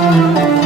Müzik